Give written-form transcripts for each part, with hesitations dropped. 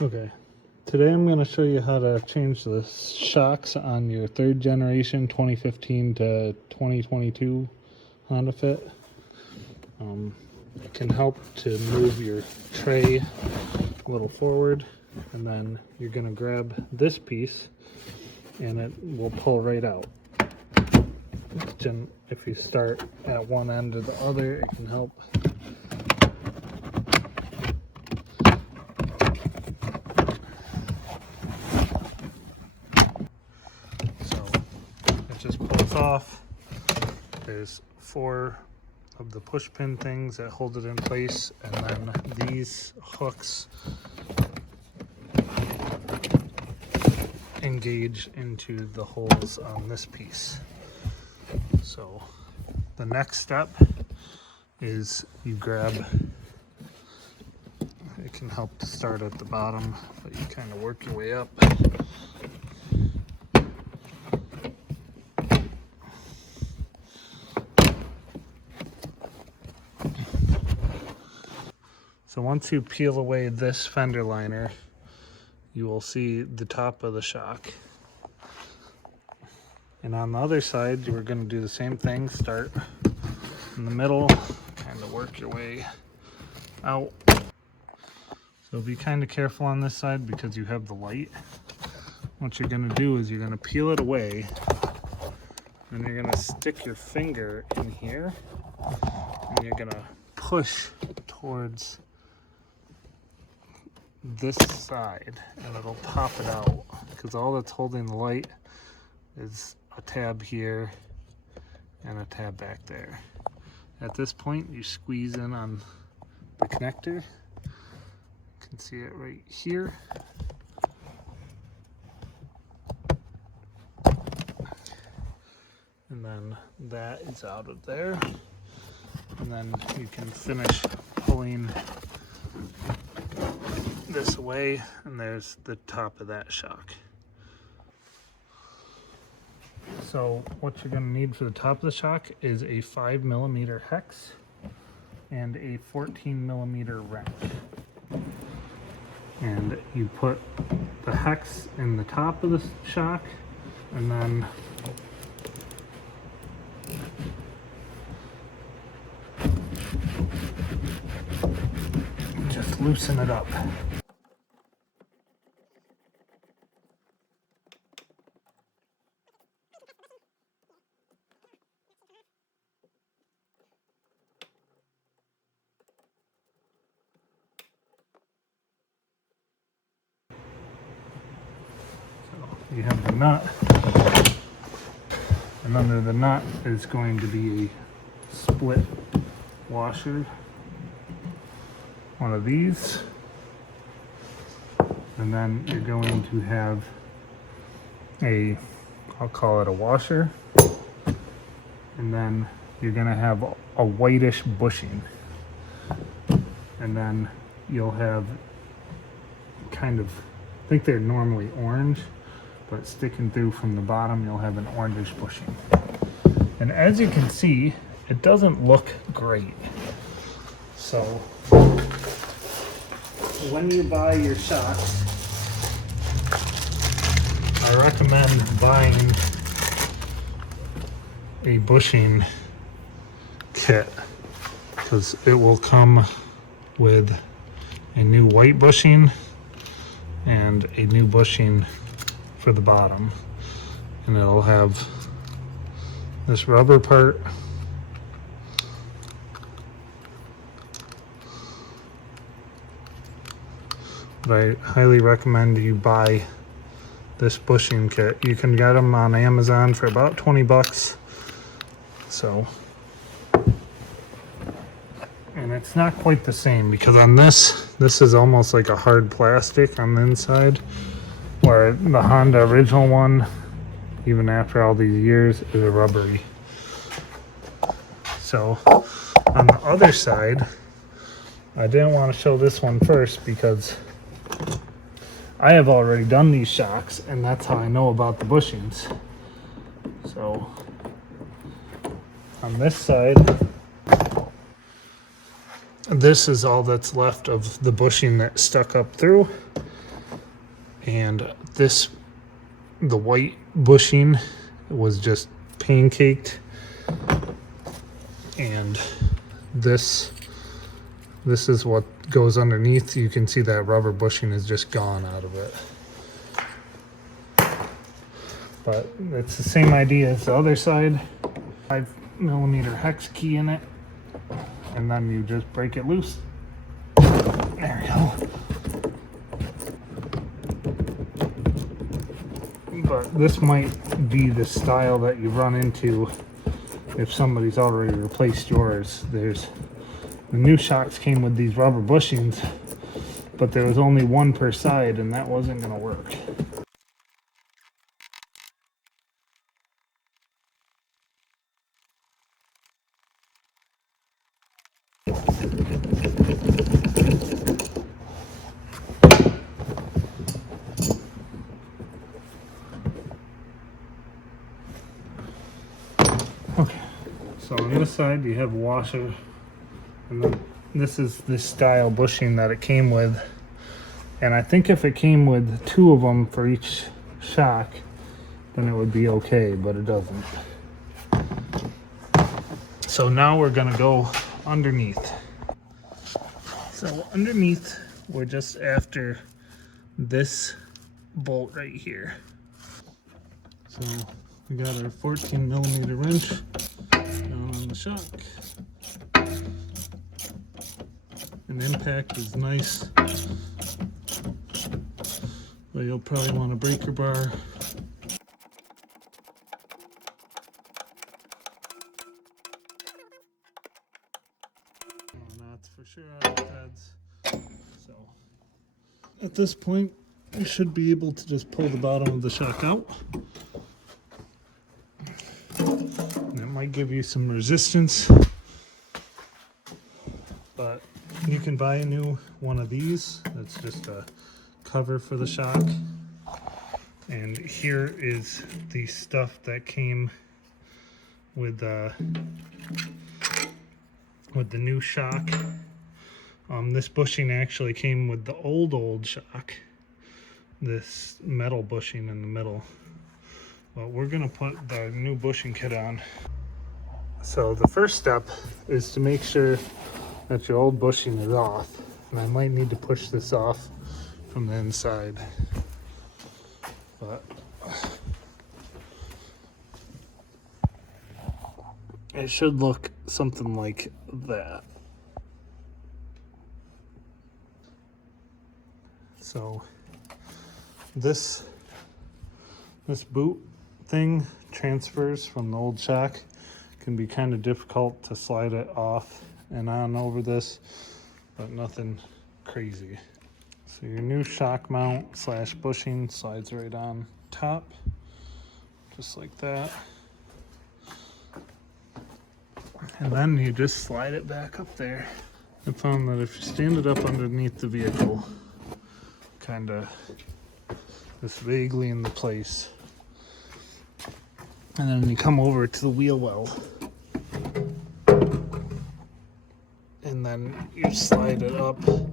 Okay, today I'm going to show you how to change the shocks on your third generation 2015 to 2022 Honda Fit. It can help to move your tray a little forward, and then you're going to grab this piece and it will pull right out. If you start at one end or the other, it can help. So it just pulls off. There's 4 of the push pin things that hold it in place, and then these hooks engage into the holes on this piece. So the next step is you grab, it can help to start at the bottom, but you kind of work your way up. So once you peel away this fender liner, you will see the top of the shock. And on the other side, we're going to do the same thing. Start in the middle, kind of work your way out. So be kind of careful on this side because you have the light. What you're going to do is you're going to peel it away, and you're going to stick your finger in here, and you're going to push towards this side, and it'll pop it out, because all that's holding the light is a tab here and a tab back there. At this point, you squeeze in on the connector. You can see it right here. And then that is out of there. And then you can finish pulling this away, and there's the top of that shock. So what you're going to need for the top of the shock is a 5mm hex and a 14mm wrench. And you put the hex in the top of the shock, and then just loosen it up. You have the nut, and under the nut is going to be a split washer, one of these, and then you're going to have I'll call it a washer, and then you're going to have a whitish bushing, and then you'll have kind of, I think they're normally orange, but sticking through from the bottom, you'll have an orangish bushing. And as you can see, it doesn't look great. So when you buy your shocks, I recommend buying a bushing kit, because it will come with a new white bushing and a new bushing for the bottom, and it'll have this rubber part but I highly recommend you buy this bushing kit. You can get them on Amazon for about 20 bucks. So, and it's not quite the same, because on this is almost like a hard plastic on the inside, where the Honda original one, even after all these years, is a rubbery. So on the other side, I didn't want to show this one first because I have already done these shocks, and that's how I know about the bushings. So on this side, this is all that's left of the bushing that stuck up through. And the white bushing was just pancaked, and this is what goes underneath. You can see that rubber bushing is just gone out of it. But it's the same idea as the other side. 5mm hex key in it, and then you just break it loose. There we go. But this might be the style that you run into if somebody's already replaced yours. The new shocks came with these rubber bushings, but there was only one per side, and that wasn't going to work. Okay, so on this side you have a washer, and then this is this style bushing that it came with. And I think if it came with 2 of them for each shock, then it would be okay, but it doesn't. So now we're gonna go underneath. So underneath, we're just after this bolt right here. So we got our 14mm wrench down on the shock. An impact is nice, but you'll probably want a breaker bar. That's for sure out of threads. So at this point, you should be able to just pull the bottom of the shock out. And it might give you some resistance, but you can buy a new one of these. That's just a cover for the shock. And here is the stuff that came with the new shock. This bushing actually came with the old shock. This metal bushing in the middle. But we're gonna put the new bushing kit on. So the first step is to make sure that your old bushing is off. And I might need to push this off from the inside. But it should look something like that. So this boot thing transfers from the old shock. Can be kind of difficult to slide it off and on over this, but nothing crazy. So your new shock mount / bushing slides right on top, just like that. And then you just slide it back up there. I found that if you stand it up underneath the vehicle, kind of just vaguely in the place, and then you come over to the wheel well, and then you slide it up and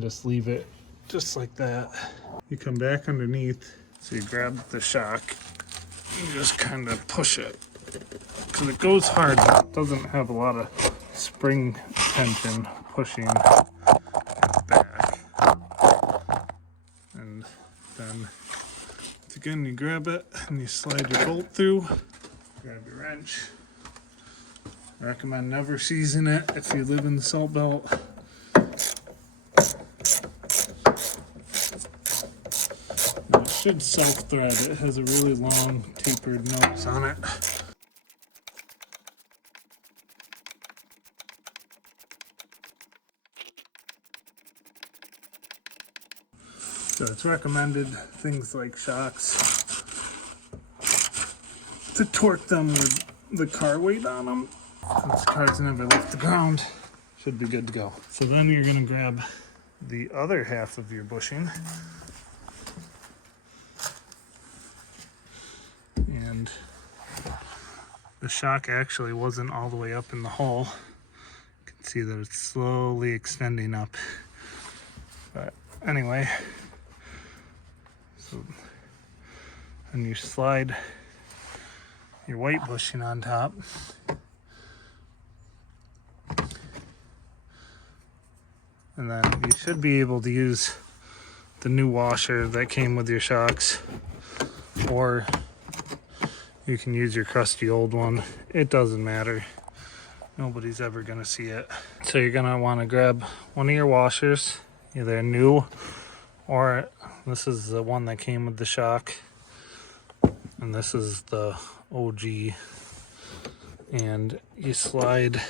just leave it just like that. You come back underneath, so you grab the shock and just kind of push it, because it goes hard, but it doesn't have a lot of spring tension pushing it back. And then again, you grab it and you slide your bolt through. Grab your wrench. I recommend never seizing it if you live in the salt belt. And it should self-thread. It has a really long tapered nose on it. So it's recommended, things like shocks, to torque them with the car weight on them. Since cars never lift the ground, should be good to go. So then you're going to grab the other half of your bushing and the shock actually wasn't all the way up in the hole. You can see that it's slowly extending up. But anyway, and you slide your white bushing on top. And then you should be able to use the new washer that came with your shocks, or you can use your crusty old one. It doesn't matter. Nobody's ever gonna see it. So you're gonna wanna grab one of your washers, either new or this is the one that came with the shock. And this is the OG. And you slide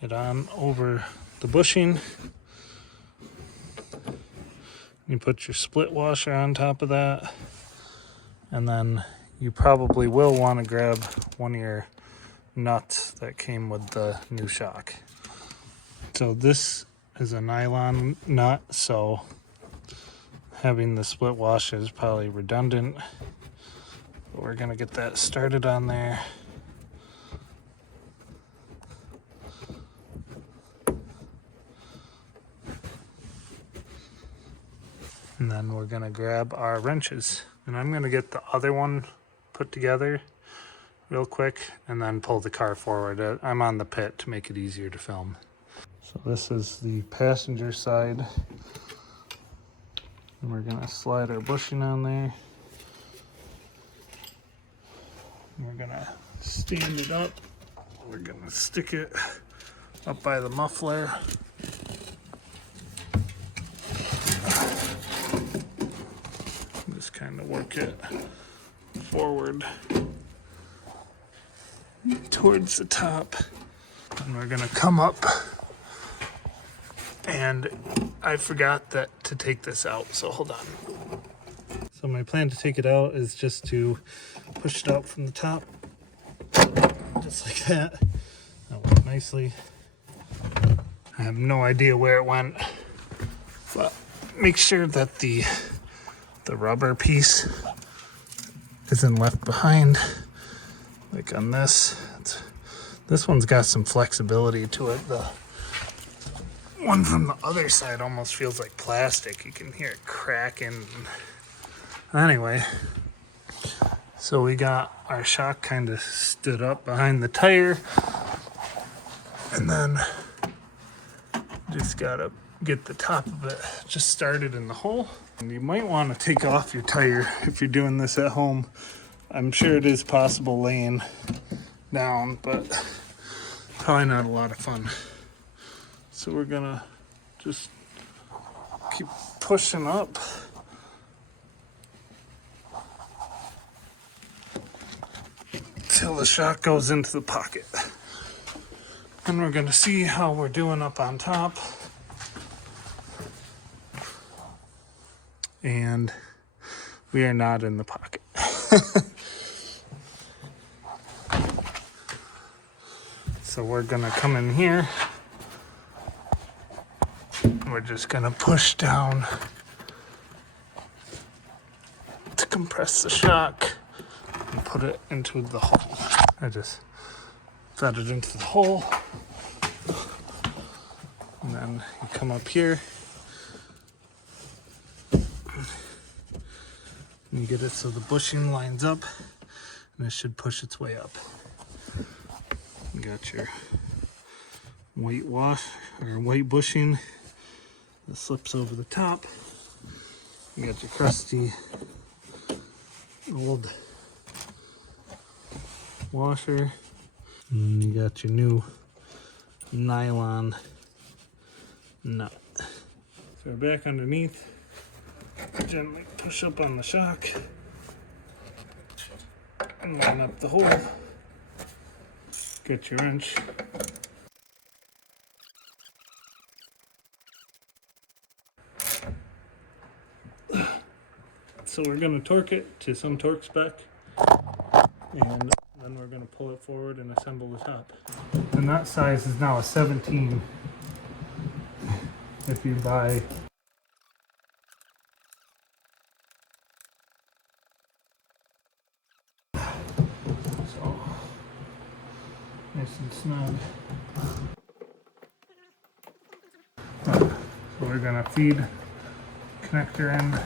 it on over the bushing. You put your split washer on top of that. And then you probably will want to grab one of your nuts that came with the new shock. So this is a nylon nut, so having the split washer is probably redundant. But we're gonna get that started on there. And then we're gonna grab our wrenches. And I'm gonna get the other one put together real quick and then pull the car forward. I'm on the pit to make it easier to film. So this is the passenger side. And we're gonna slide our bushing on there. And we're gonna stand it up. We're gonna stick it up by the muffler. Just kind of work it forward towards the top. And we're gonna come up, and I forgot to take this out, so hold on. So my plan to take it out is just to push it out from the top, just like that. That went nicely. I have no idea where it went, but make sure that the rubber piece isn't left behind. Like on this, this one's got some flexibility to it. The one from the other side almost feels like plastic. You can hear it cracking. Anyway, so we got our shock kind of stood up behind the tire, and then just gotta get the top of it just started in the hole. And you might want to take off your tire if you're doing this at home. I'm sure it is possible laying down, but probably not a lot of fun. So we're gonna just keep pushing up. Till the shock goes into the pocket. And we're gonna see how we're doing up on top. And we are not in the pocket. So we're gonna come in here. We're just gonna push down to compress the shock and put it into the hole. I just fed it into the hole. And then you come up here. And you get it so the bushing lines up, and it should push its way up. You got your white wash or white bushing that slips over the top. You got your crusty old washer, and then you got your new nylon nut. So we're back underneath. Gently push up on the shock and line up the hole. Get your wrench. So we're going to torque it to some torque spec, and then we're going to pull it forward and assemble the top. The nut size is now a 17. If you buy nice and snug. So we're gonna feed connector in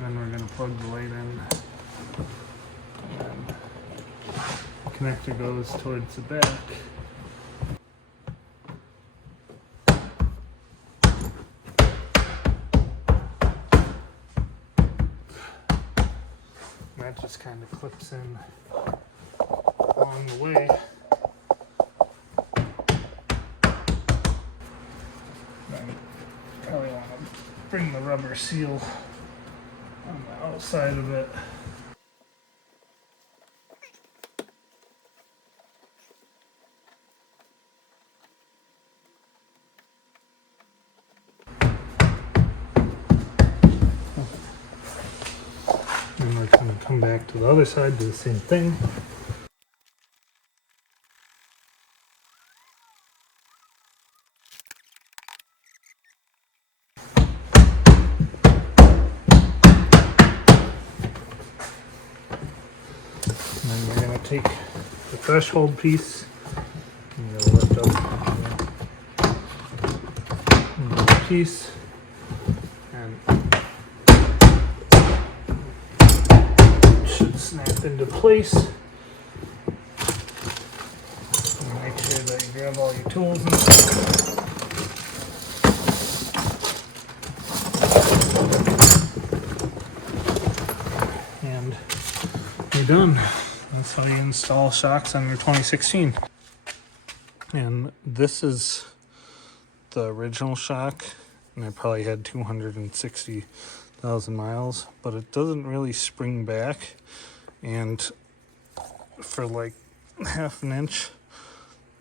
And then we're going to plug the light in. And the connector goes towards the back. And that just kind of clips in along the way. Then probably want to bring the rubber seal on the outside of it. And we're going to come back to the other side, do the same thing. And then we're going to take the threshold piece and you're going to lift up the piece and it should snap into place. And make sure that you grab all your tools and stuff. And you're done. That's how you install shocks on your 2016. And this is the original shock, and I probably had 260,000 miles, but it doesn't really spring back, and for like half an inch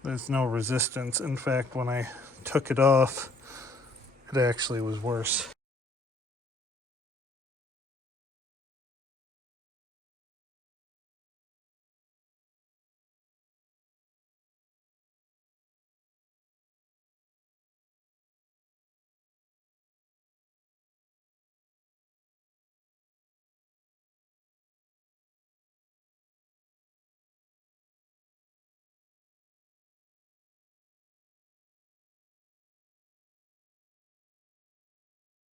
there's no resistance. In fact, when I took it off, it actually was worse.